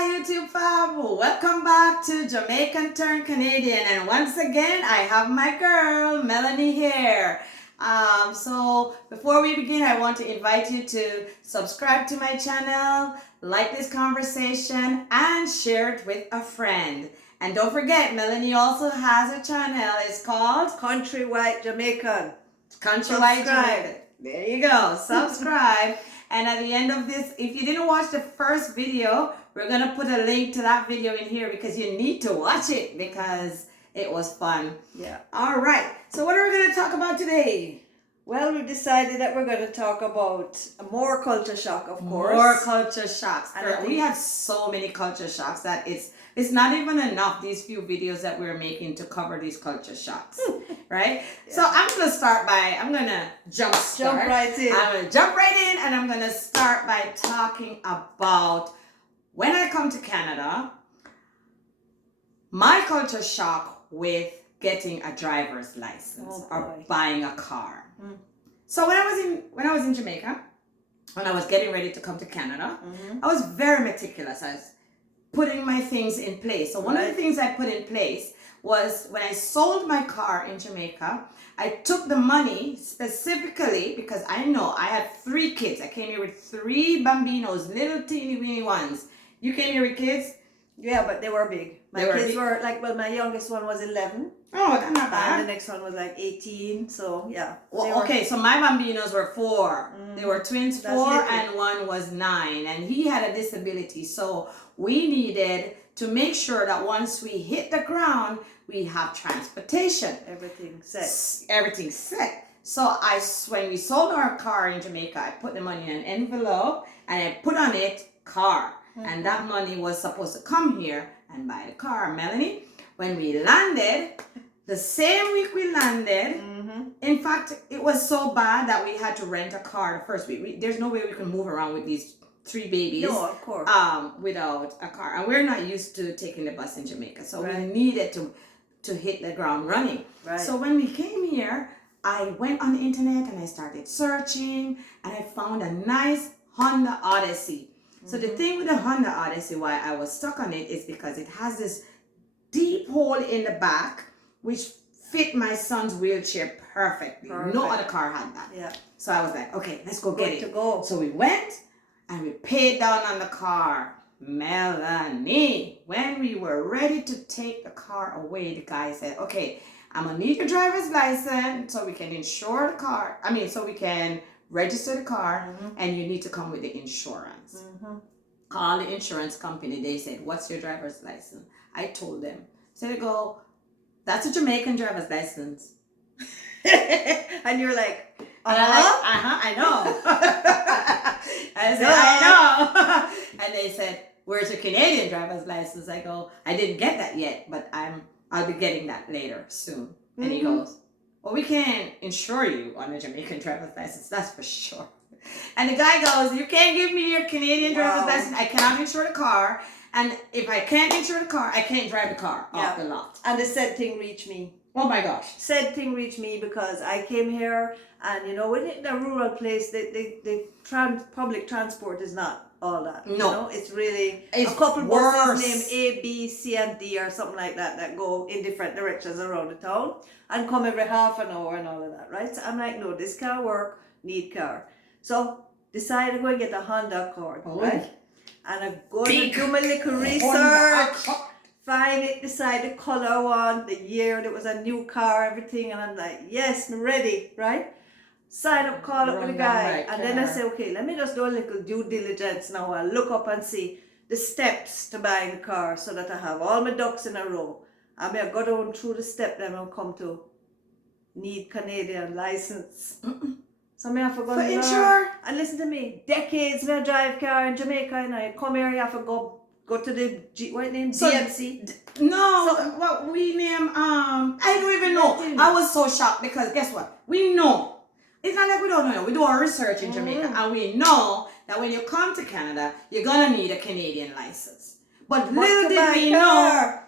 YouTube fam, welcome back to Jamaican Turn Canadian, and once again I have my girl Melanie here. So before we begin, I want to invite you to subscribe to my channel, like this conversation, and share it with a friend. And don't forget, Melanie also has a channel. It's called Country White Jamaican. Country White Jamaican. There you go. Subscribe. And at the end of this, if you didn't watch the first video, we're going to put a link to that video in here because you need to watch it because it was fun. Yeah. All right. So what are we going to talk about today? Well, we've decided that we're going to talk about more culture shock, of course. More culture shocks. And We have so many culture shocks that it's not even enough, these few videos that we're making to cover these culture shocks, right? Yeah. So I'm going to jump right in. I'm going to jump right in, and I'm going to start by talking about when I come to Canada, my culture shock with getting a driver's license or buying a car. So when I was in Jamaica, when I was getting ready to come to Canada, I was very meticulous. I was putting my things in place. So one of the things I put in place was when I sold my car in Jamaica, I took the money specifically because I know I had 3 kids. I came here with 3 bambinos, little teeny weeny ones. You came here with kids? Yeah, but they were big. My kids were like, well, my youngest one was 11. Oh, that's not bad. And the next one was like 18. So, yeah. Well, okay, so my bambinos were 4. They were twins, 4, and one was 9. And he had a disability. So we needed to make sure that once we hit the ground, we have transportation. Everything set. Everything set. So when we sold our car in Jamaica, I put the money in an envelope and I put on it car. And that money was supposed to come here and buy the car. Melanie, when we landed, the same week we landed, in fact, it was so bad that we had to rent a car the first week. There's no way we can move around with these 3 babies. No, of course. Without a car. And we're not used to taking the bus in Jamaica. So we needed to hit the ground running. Right. So when we came here, I went on the internet and I started searching and I found a nice Honda Odyssey. So the thing with the Honda Odyssey, why I was stuck on it, is because it has this deep hole in the back, which fit my son's wheelchair perfectly. No other car had that. Yeah. So I was like, okay, let's go get it. To go. So we went and we paid down on the car. Melanie, when we were ready to take the car away, the guy said, okay, I'm going to need your driver's license so we can insure the car. So we can register the car, and you need to come with the insurance. Call the insurance company. They said, what's your driver's license? I told them. So they go, that's a Jamaican driver's license. And you're like, I know. I said, I know. And they said, where's your Canadian driver's license? I go, I didn't get that yet, but I'll be getting that later soon. And he goes, well, we can't insure you on a Jamaican driver's license, that's for sure. And the guy goes, you can't give me your Canadian driver's license. I cannot insure the car. And if I can't insure the car, I can't drive the car off the lot. And the said thing reached me. Oh my gosh. Said thing reached me because I came here and, when in a rural place, the public transport is not all that. No. It's really it's a couple worse. buses named A, B, C, and D or something like that go in different directions around the town and come every half an hour and all of that, right? So I'm like, no, this can't work, need car. So decided to go and get a Honda Accord, right? And I go to do my little research, find it, decide the color I want, the year, there was a new car, everything, and I'm like, yes, I'm ready, right? Sign up, call up with the guy, and then I say, okay, let me just do a little due diligence now. I'll look up and see the steps to buying the car so that I have all my ducks in a row. I mean, I go down through the step, then I'll come to need Canadian license. So I have to go for insure. And listen to me, decades when I drive car in Jamaica, and I come here, you have to go to the what name? DMC. What we name I don't even know. I was so shocked because guess what? We know. It's not like we don't know. We do our research in Jamaica, and we know that when you come to Canada, you're gonna need a Canadian license. But little did we know.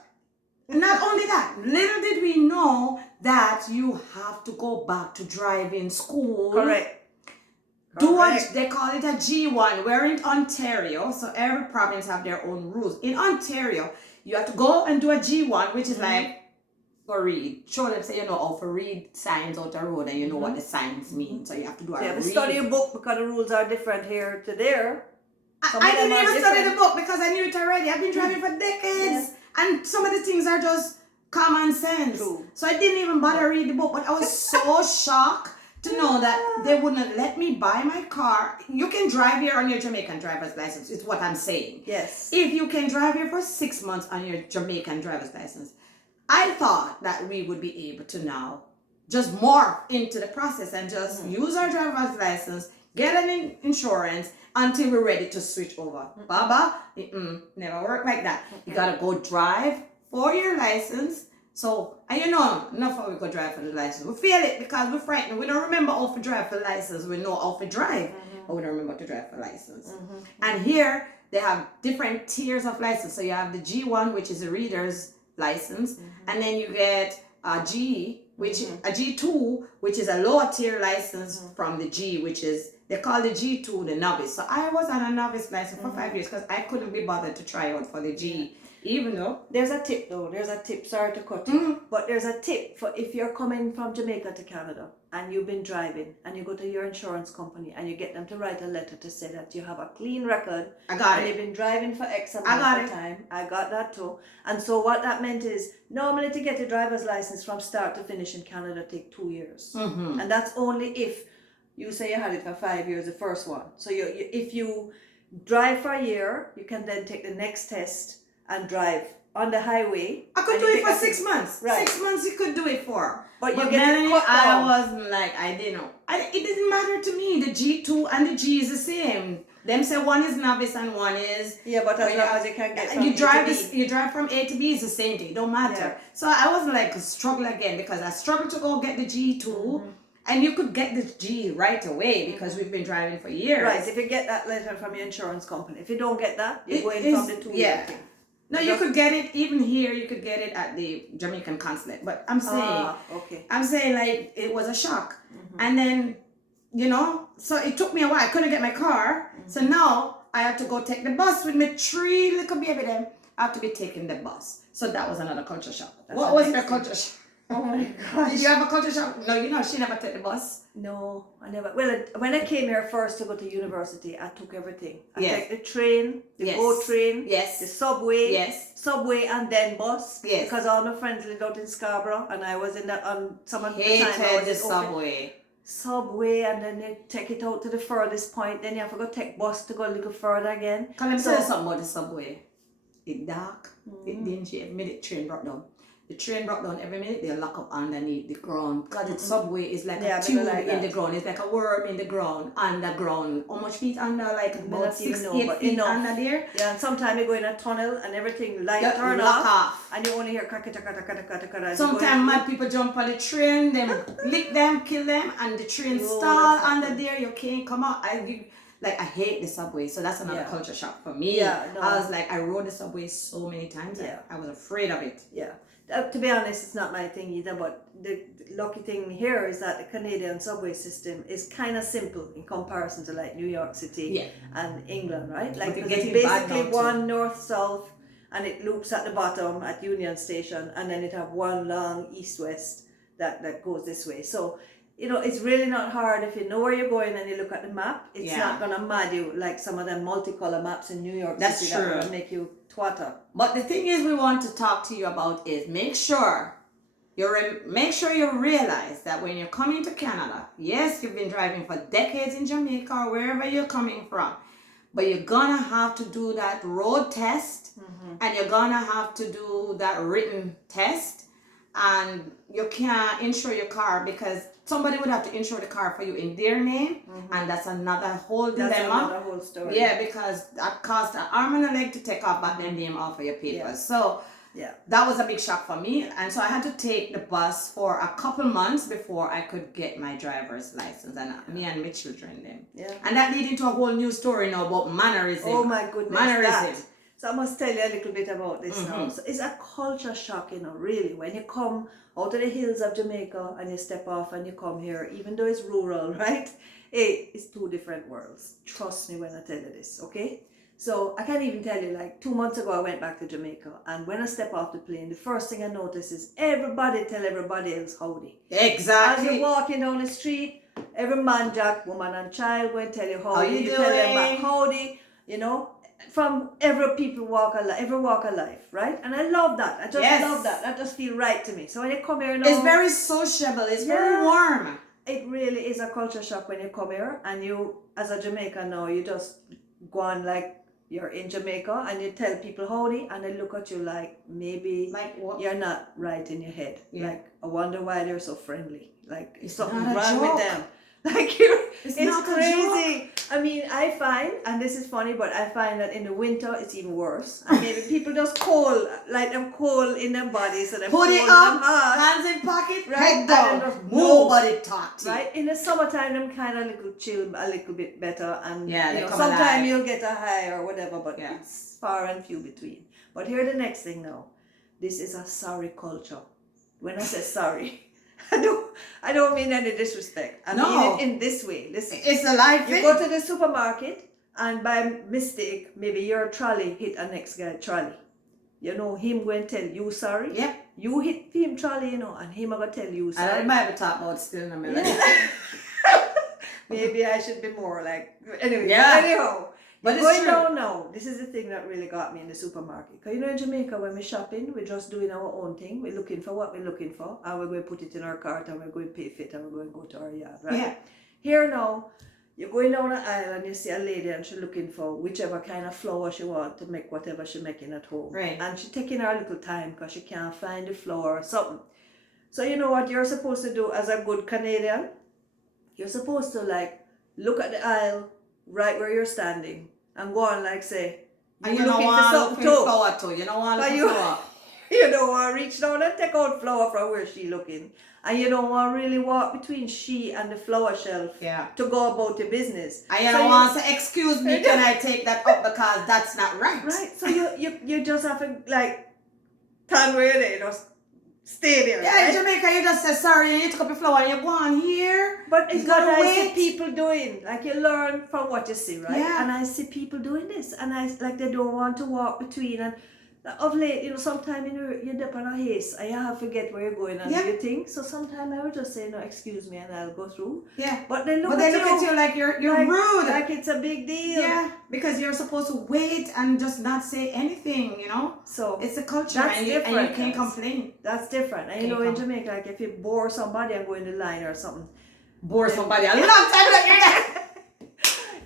Not only that, little did we know that you have to go back to driving school. Correct. They call it a G1. We're in Ontario, so every province have their own rules. In Ontario, you have to go and do a G1, which is like for read. Show them, say, how to read signs out the road and you know what the signs mean. So you have to do a read. Study a book because the rules are different here to there. I didn't even study the book because I knew it already. I've been driving for decades. And some of the things are just common sense. True. So I didn't even bother read the book. But I was so shocked to know that they wouldn't let me buy my car. You can drive here on your Jamaican driver's license, is what I'm saying. Yes. If you can drive here for 6 months on your Jamaican driver's license, I thought that we would be able to now just morph into the process and just use our driver's license, get an insurance until we're ready to switch over. Baba, never work like that. You gotta go drive for your license. So, and enough how we go drive for the license. We feel it because we're frightened. We don't remember how to drive for license. We know how to drive, but we don't remember to drive for license. And here, they have different tiers of license. So you have the G1, which is a reader's license, and then you get a G, which a G2, which is a lower tier license from the G, which is, they call the G2 the novice. So I was on a novice license for 5 years because I couldn't be bothered to try out for the G. Even though there's a tip sorry to cut you, but there's a tip for if you're coming from Jamaica to Canada and you've been driving and you go to your insurance company and you get them to write a letter to say that you have a clean record. And you've been driving for X amount of time. I got that too. And so what that meant is normally to get a driver's license from start to finish in Canada take 2 years. And that's only if you say you had it for 5 years, the first one. So if you drive for a year, you can then take the next test and drive on the highway. I could do it for 6 months. Right. 6 months you could do it for. But you get Melanie, it cut down. I wasn't like, I didn't know. It didn't matter to me. The G2 and the G is the same. Them say one is novice and one is... Yeah, but as long as you can get from you drive from A to B, it's the same thing. It don't matter. Yeah. So I wasn't like struggle again because I struggled to go get the G2. And you could get the G right away because we've been driving for years. Right, if you get that letter from your insurance company. If you don't get that, you're going from the 2 year thing. No, you could get it even here. You could get it at the Jamaican consulate. But I'm saying, I'm saying like it was a shock. And then, so it took me a while. I couldn't get my car. So now I have to go take the bus with my 3 little baby them. I have to be taking the bus. So that was another culture shock. What was your culture shock? Oh my gosh. Did you have a culture shock? No, she never took the bus. No, I never. Well, when I came here first to go to university, I took everything. I took the train, the GO train, the subway, and then bus. Yes. Because all my friends lived out in Scarborough, and I was in that on some of the time. Hated the subway. Subway, and then they take it out to the furthest point. Then you have to go take bus to go a little further again. Can I tell you something about the subway? It's dark. It dingy. Every minute train brought down. The train broke down every minute, they lock up underneath the ground. Because the subway is like a tube in the ground. It's like a worm in the ground, underground. How much feet under? Like about 6, 8 feet under there. Yeah, and sometimes you go in a tunnel and everything light turn off. And you only hear crack. Sometimes mad people jump on the train, them lick them, kill them, and the train stall under there. You can't come out. I hate the subway, so that's another culture shock for me. I was like, I rode the subway so many times. I was afraid of it. Yeah. To be honest, it's not my thing either, but the lucky thing here is that the Canadian subway system is kind of simple in comparison to like New York City and England, right? Like it's basically one north-south and it loops at the bottom at Union Station, and then it have one long east-west that goes this way. So, it's really not hard if you know where you're going and you look at the map. It's not going to mad you like some of them multicolor maps in New York City that will make you twatter. But the thing is we want to talk to you about is make sure you realize that when you're coming to Canada, yes, you've been driving for decades in Jamaica or wherever you're coming from, but you're gonna have to do that road test and you're gonna have to do that written test, and you can't insure your car because somebody would have to insure the car for you in their name, and that's another whole dilemma. That's another whole story. Yeah, because that costs an arm and a leg to take off back their name off of your papers. Yeah. So that was a big shock for me, and so I had to take the bus for a couple months before I could get my driver's license, and me and my children them. Yeah. And that lead into a whole new story now about mannerism. Oh my goodness. Mannerism. So I must tell you a little bit about this now. So it's a culture shock, really, when you come out of the hills of Jamaica and you step off and you come here, even though it's rural, right? Hey, it's two different worlds. Trust me when I tell you this, okay? So I can't even tell you, like 2 months ago I went back to Jamaica, and when I step off the plane, the first thing I notice is everybody tell everybody else howdy. Exactly. As you're walking down the street, every man, jack, woman and child going to tell you howdy. How you tell them back doing? howdy, you know, from every walk of life, right? And I love that. I just love that. That just feel right to me. So when you come here now, it's very sociable. It's very warm. It really is a culture shock when you come here, and you, as a Jamaican now, you just go on like you're in Jamaica and you tell people howdy, and they look at you like maybe Like what? you're not right in your head. Yeah. Like, I wonder why they're so friendly. Like, It's something not a wrong joke. with them. Like, it's not a crazy. I mean, I find, and this is funny, but I find that in the winter it's even worse. And maybe people just cold, like them cold in their bodies, so them Put it cold, up, them hot, hands in pocket, right? head And down. then just Nobody talk to you. right? In the summertime, them kind of little chill a little bit better, and Yeah, you they know, come sometimes alive. you'll get a high or whatever, but Yeah. it's far and few between. But here the next thing now, this is a sorry culture. When I say sorry, I don't mean any disrespect. I mean it in this way. Listen, It's a life you thing. go to the supermarket, and by mistake, maybe your trolley hit a next guy trolley. You know, him going to tell you sorry. Yep. You hit him trolley, you know, and him going to tell you I sorry. don't Bible talk about still in a Melanie. Yeah. Maybe I should be more like, anyway. Yeah. Anyhow, But it's going true. down now, this is the thing that really got me in the supermarket. Because you know, in Jamaica, when we're shopping, we're just doing our own thing. We're looking for what we're looking for, and we're going to put it in our cart, and we're going to pay fit, and we're going to go to our yard, right? Yeah. Here now, you're going down the aisle and you see a lady and she's looking for whichever kind of flour she wants to make whatever she's making at home. Right. And she's taking her little time because she can't find the flour or something. So you know what you're supposed to do as a good Canadian? You're supposed to like look at the aisle right where you're standing and go on like say, And you you don't looking for want to look something for too. flour too. You don't want to Are look you- for flour. You don't want to reach down and take out flour from where she looking. And you don't want to really walk between she and the flour shelf Yeah. to go about your business. And you So don't want to say, excuse me, can I take that up because that's not right. Right, so you just have to like turn where they just stay there. Yeah, right? in Jamaica, you just say sorry and you took up your flour and you go on here. But it's You what gotta I see wait. people doing. Like you learn from what you see, right? Yeah. And I see people doing this, and I like they don't want to walk between. And of late, you know, sometimes you're up on a haste, and you have to forget where you're going and Yeah. do your thing. So sometimes I would just say, no, excuse me, and I'll go through. Yeah. But they look But they look at you like you're like, rude. like it's a big deal. Yeah, because you're supposed to wait and just not say anything, you know? So It's a culture That's and you different, can't guys. complain. that's different. And you Okay, know, in come. Jamaica, like if you bore somebody and go in the line or something, Bore somebody a long time that you're there.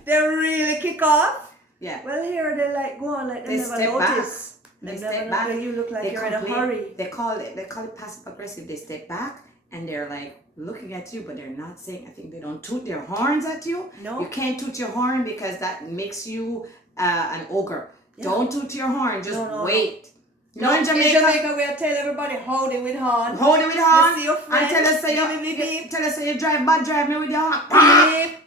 they really kick off. Yeah. Well, here they like go on like they, They never step back. notice. They They step never back. notice. You look like They you're in a complain. hurry. They call it passive aggressive. They step back and they're like looking at you, but they're not saying. I think they don't toot their horns at you. No. You can't toot your horn because that makes you an ogre. Yeah. Don't toot your horn. Just No. wait. You No, know, in Jamaica, we tell everybody howdy with horn. hold it with horn. You see your friend, And tell us say beep, beep, beep. tell us say you drive bad, drive me with your horn. Beep.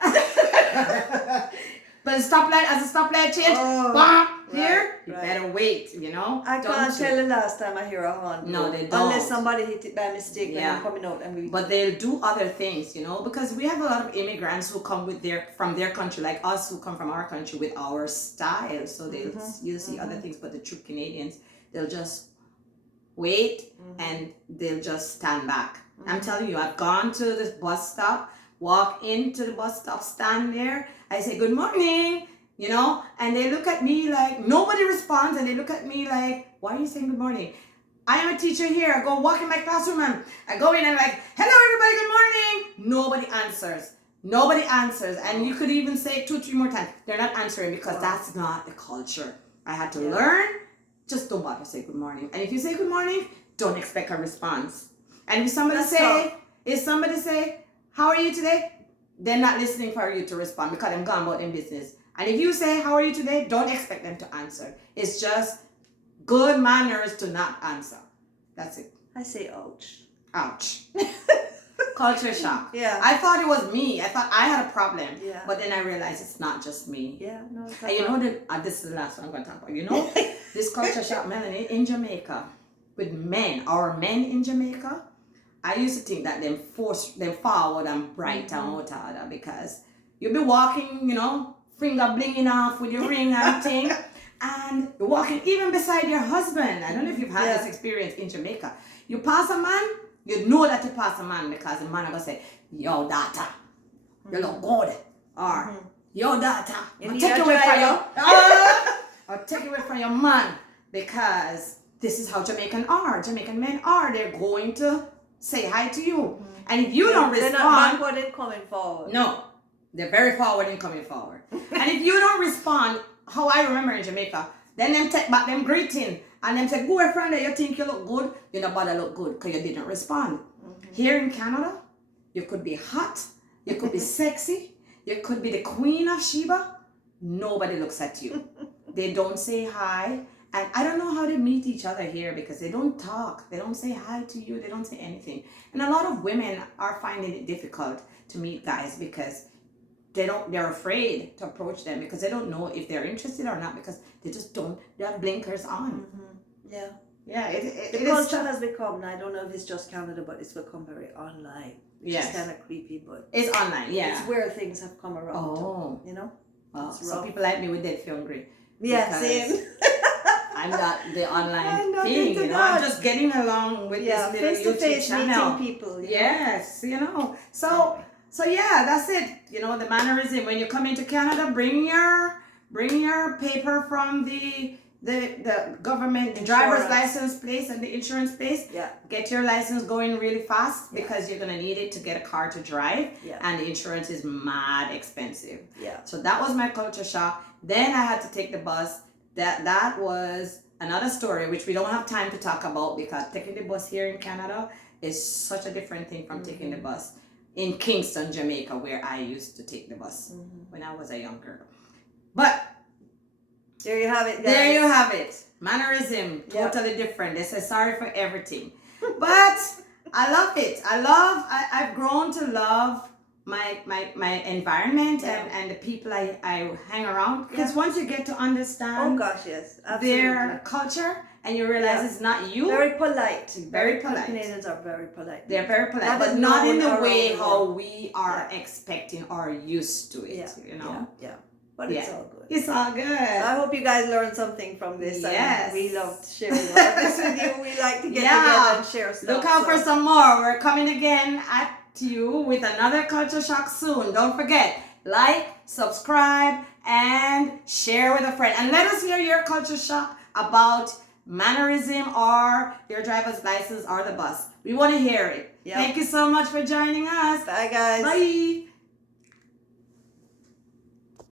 But stoplight as a stoplight change, Oh, bam, right, here, you right. better wait, you know. I Don't can't you? tell the last time I hear a horn. No, blow. they don't. Unless somebody hit it by mistake when Yeah. they're coming out and we. But they'll do other things, you know, because we have a lot of immigrants who come with from their country, like us who come from our country with our style. So they'll you'll see other things, but the true Canadians, they'll just wait and they'll just stand back. I'm telling you, I've gone to this bus stop, walk into the bus stop, stand there. I say good morning, you know, and they look at me like nobody responds, and they look at me like, why are you saying good morning? I am a teacher here. I go walk in my classroom and I go in and I'm like, hello everybody, good morning. Nobody answers. Nobody answers. And you could even say it 2-3 more times. They're not answering because that's not the culture. I had to learn. Just don't bother say good morning. And if you say good morning, don't expect a response. And if somebody say, how are you today? They're not listening for you to respond because they're gone about their business. And if you say, how are you today? Don't expect them to answer. It's just good manners to not answer. That's it. I say ouch. Ouch. Culture shock. Yeah. I thought it was me. I thought I had a problem. Yeah. But then I realized it's not just me. Yeah, no. It's And you know that this is the last one I'm going to talk about. You know, this culture shock, Melanie, in Jamaica, with men, our men in Jamaica, I used to think that them forward and bright and out order because You'll be walking, you know, finger blinging off with your ring and thing. And you're walking even beside your husband. I don't know if you've had this experience in Jamaica. You pass a man, you know that you pass a man because the man will say, yo, daughter, you look good. Or, yo, daughter, I'll take you away from you. I'll take you away from your man. Because this is how Jamaican are. Jamaican men are. They're going to say hi to you. And if you don't respond... They're not backward in coming forward. No. They're very forward in coming forward. And if you don't respond, how I remember in Jamaica, then them take back them greeting. And them say, go away from there, you think you look good. You know, bother look good because you didn't respond. Here in Canada, you could be hot. You could be sexy. You could be the Queen of Sheba. Nobody looks at you. They don't say hi. And I don't know how they meet each other here because they don't talk. They don't say hi to you. They don't say anything. And a lot of women are finding it difficult to meet guys because they're afraid to approach them because they don't know if they're interested or not because they just don't, they have blinkers on. Yeah. Yeah. The culture has become, I don't know if it's just Canada, but it's become very online. Yes. It's kind of creepy, but it's online, yeah. It's where things have come around. Oh. You know? Well, some people like me with dead hungry. Yeah, same. I'm not the online thing, you know. I'm just getting along with this little YouTube channel. Meeting people. Yes, you know. So yeah, that's it. You know, the mannerism. When you come into Canada, bring your paper from the government, the driver's license place and the insurance place. Yeah. Get your license going really fast because you're gonna need it to get a car to drive. Yeah. And the insurance is mad expensive. Yeah. So that was my culture shock. Then I had to take the bus. That was another story which we don't have time to talk about because taking the bus here in Canada is such a different thing from taking the bus in Kingston, Jamaica, where I used to take the bus when I was a young girl. But there you have it, guys. There you have it. Mannerism, totally different. They say sorry for everything. But I love it. I've grown to love my environment and the people I hang around. Because once you get to understand their culture and you realize it's not you. Very polite. Very polite. Canadians are very polite. They're very polite, but not in the way how we are expecting or used to it, you know? Yeah. But it's all good. It's all good. So I hope you guys learned something from this. Yes. We loved sharing all this with you. We like to get together and share stuff. Look out for some more. We're coming again at you with another culture shock soon. Don't forget, like, subscribe, and share with a friend. And let us hear your culture shock about mannerism or your driver's license or the bus. We want to hear it. Thank you so much for joining us. Bye, guys. Bye.